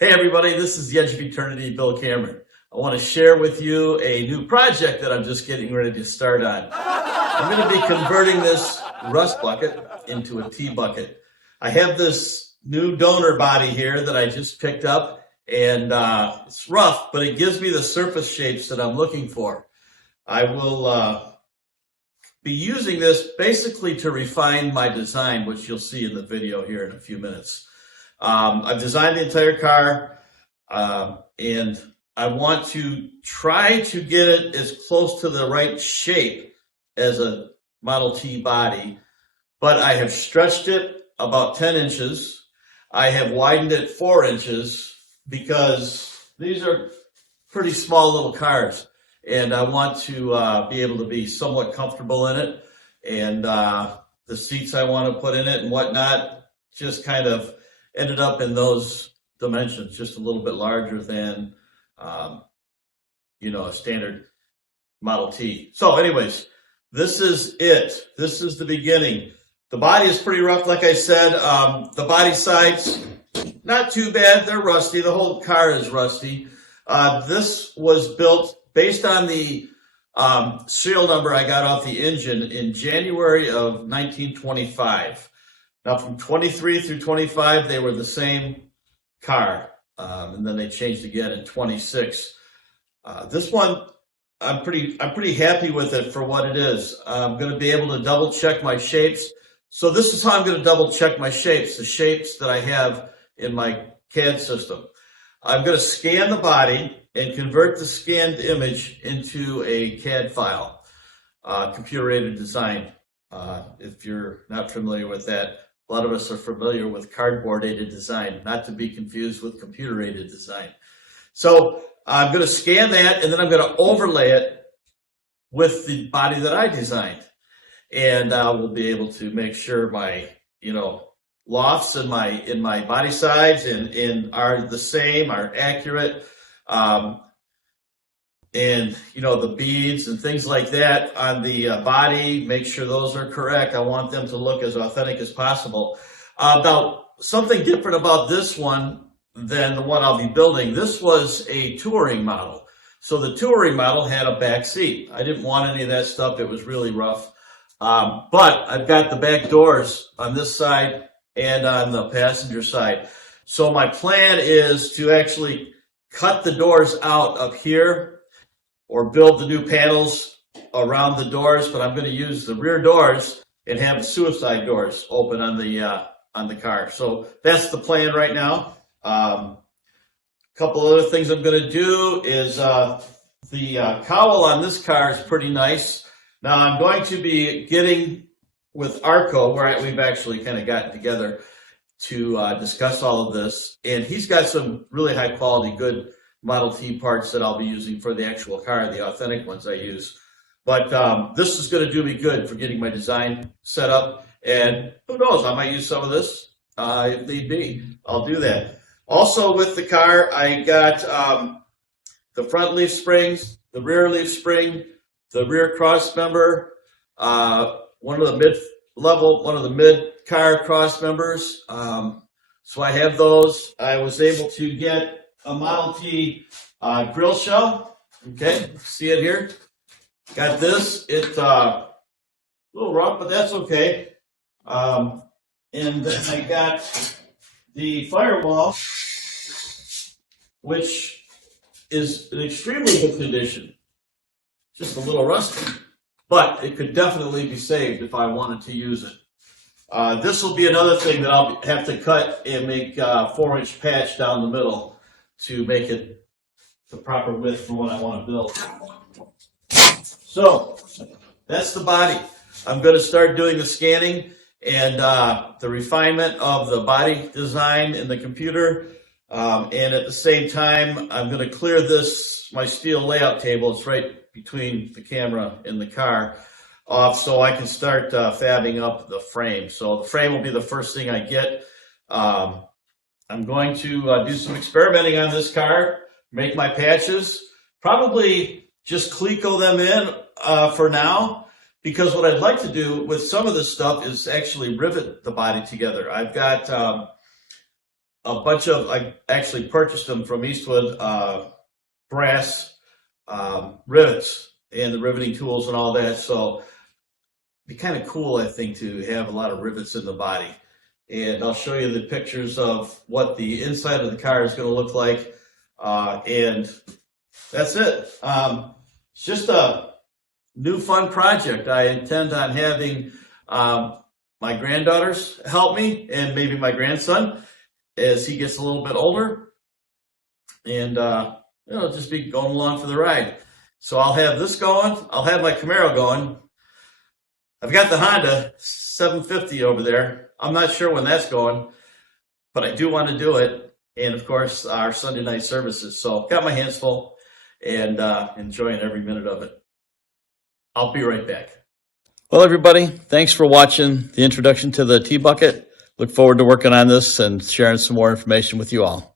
Hey everybody, this is the Edge of Eternity, Bill Cameron. I want to share with you a new project that I'm just getting ready to start on. I'm going to be converting this rust bucket into a tea bucket. I have this new donor body here that I just picked up, and it's rough, but it gives me the surface shapes that I'm looking for. I will be using this basically to refine my design, which you'll see in the video here in a few minutes. I've designed the entire car, and I want to try to get it as close to the right shape as a Model T body, but I have stretched it about 10 inches. I have widened it 4 inches because these are pretty small little cars, and I want to be able to be somewhat comfortable in it, and the seats I want to put in it and whatnot just kind of ended up in those dimensions, just a little bit larger than, a standard Model T. So anyways, this is it. This is the beginning. The body is pretty rough, like I said. The body sides, not too bad. They're rusty. The whole car is rusty. This was built based on the serial number I got off the engine in January of 1925. Now, from 23 through 25, they were the same car, and then they changed again in 26. This one, I'm pretty happy with it for what it is. I'm going to be able to double check my shapes. So this is how I'm going to double check my shapes, the shapes that I have in my CAD system. I'm going to scan the body and convert the scanned image into a CAD file, computer-aided design. If you're not familiar with that, a lot of us are familiar with cardboard-aided design, not to be confused with computer-aided design. So I'm going to scan that, and then I'm going to overlay it with the body that I designed. And we'll be able to make sure my, lofts in my body sides and are the same, are accurate. And, the beads and things like that on the body, make sure those are correct. I want them to look as authentic as possible. Now, something different about this one than the one I'll be building. This was a touring model. So the touring model had a back seat. I didn't want any of that stuff. It was really rough. But I've got the back doors on this side and on the passenger side. So my plan is to actually cut the doors out up here or build the new panels around the doors, but I'm going to use the rear doors and have the suicide doors open on the car. So that's the plan right now. A couple other things I'm going to do is the cowl on this car is pretty nice. Now I'm going to be getting with Arco, where we've actually kind of gotten together to discuss all of this, and he's got some really high quality, good Model T parts that I'll be using for the actual car, the authentic ones I use. But this is going to do me good for getting my design set up, and who knows, I might use some of this if need be. I'll do that. Also with the car, I got the front leaf springs, the rear leaf spring, the rear cross member, one of the mid-car cross members. So I have those. I was able to get a Model T grill shell. Okay, see it here? Got this. It's a little rough, but that's okay. And then I got the firewall, which is in extremely good condition. Just a little rusty, but it could definitely be saved if I wanted to use it. This will be another thing that I'll have to cut and make a 4-inch patch down the middle to make it the proper width for what I want to build. So that's the body. I'm going to start doing the scanning and the refinement of the body design in the computer. And at the same time, I'm going to clear my steel layout table. It's right between the camera and the car off so I can start fabbing up the frame. So the frame will be the first thing I get. I'm going to do some experimenting on this car, make my patches, probably just Cleco them in for now, because what I'd like to do with some of this stuff is actually rivet the body together. I've got a bunch of, I actually purchased them from Eastwood, brass rivets and the riveting tools and all that. So it'd be kind of cool, I think, to have a lot of rivets in the body. And I'll show you the pictures of what the inside of the car is going to look like. And that's it. It's just a new fun project. I intend on having my granddaughters help me, and maybe my grandson as he gets a little bit older. And just be going along for the ride. So I'll have this going. I'll have my Camaro going. I've got the Honda 750 over there. I'm not sure when that's going, but I do want to do it. And of course, our Sunday night services. So got my hands full and enjoying every minute of it. I'll be right back. Well, everybody, thanks for watching the introduction to the T-Bucket. Look forward to working on this and sharing some more information with you all.